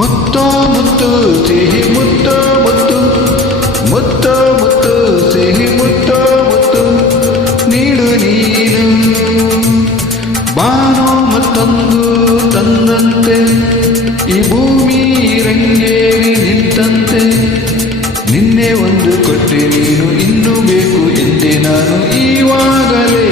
ಮುತ್ತೋ ಮುತ್ತು ಸಿಹಿ ಮುತ್ತೋ ಮುತ್ತು ಮುತ್ತೋ ಮುತ್ತು ಸಿಹಿ ಮುತ್ತೋ ಮುತ್ತು ನೀಡು ನೀನು ಬಾನೋ ಮತ್ತೊಂದು ತಂದಂತೆ ಈ ಭೂಮಿ ರಂಗೇರಿ ನಿಂತಂತೆ ನಿನ್ನೆ ಒಂದು ಕೊಟ್ಟೆ ನೀನು ಇನ್ನೂ ಬೇಕು ಎಂದೆ ನಾನು ಈವಾಗಲೇ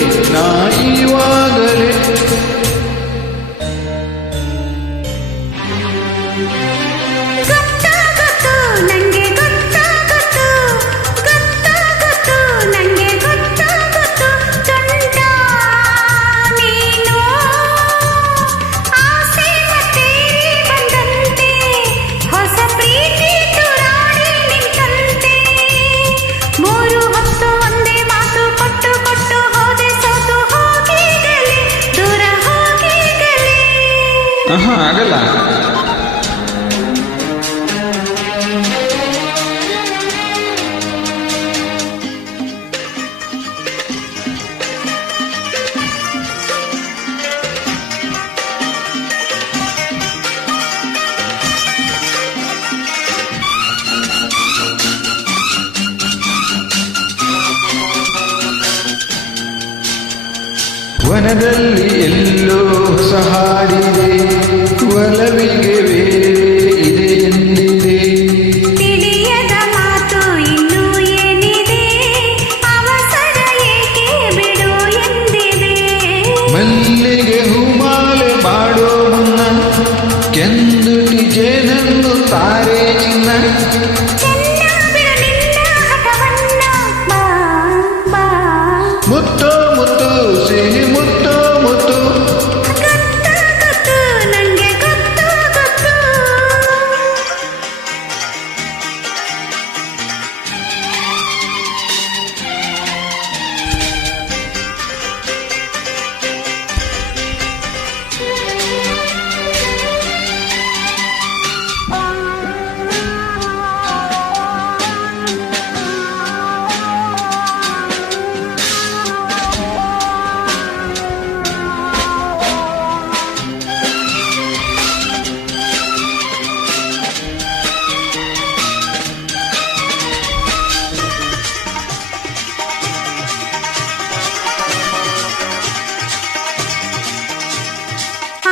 ಆಗಲ್ಲ. ವನದಲ್ಲಿ ಎಲ್ಲೋ ಹೊಸ ಹಾಡಿದೆ, ಒಲವಿಗೆ ಬೇರೆ ಇದೆ ಎಂದಿದೆ. ತಿಳಿಯದ ಮಾತು ಇನ್ನೂ ಏನಿದೆ, ಅವಸರ ಏಕೆ ಬಿಡು ಎಂದಿದೆ. ಮಲ್ಲಿಗೆ ಹೂಮಾಲೆ ಮಾಡೋ ಮುನ್ನ ಕೆಂದುಟಿ ಜೇನನ್ನು ತಾರೆ ಚಿನ್ನ. ಮುತ್ತೋ ಮುತ್ತು ಸಿಹಿ ಮುತ್ತೋ ಮುತ್ತು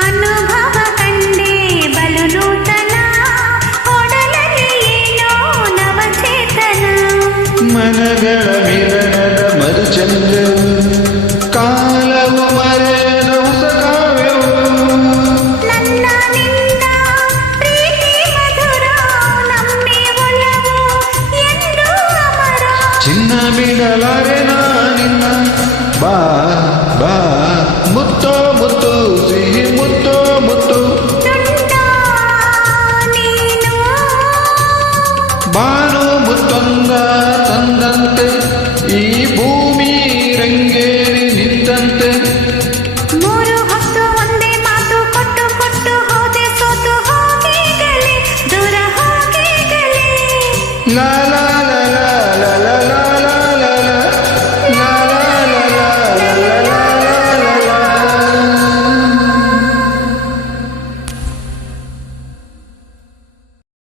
ಅನುಭವ ಕಂಡೆ ಬಲು ನೂತನ, ಒಡಲಲ್ಲಿ ಏನೋ ನವಚೇತನ. ಮನಗಳ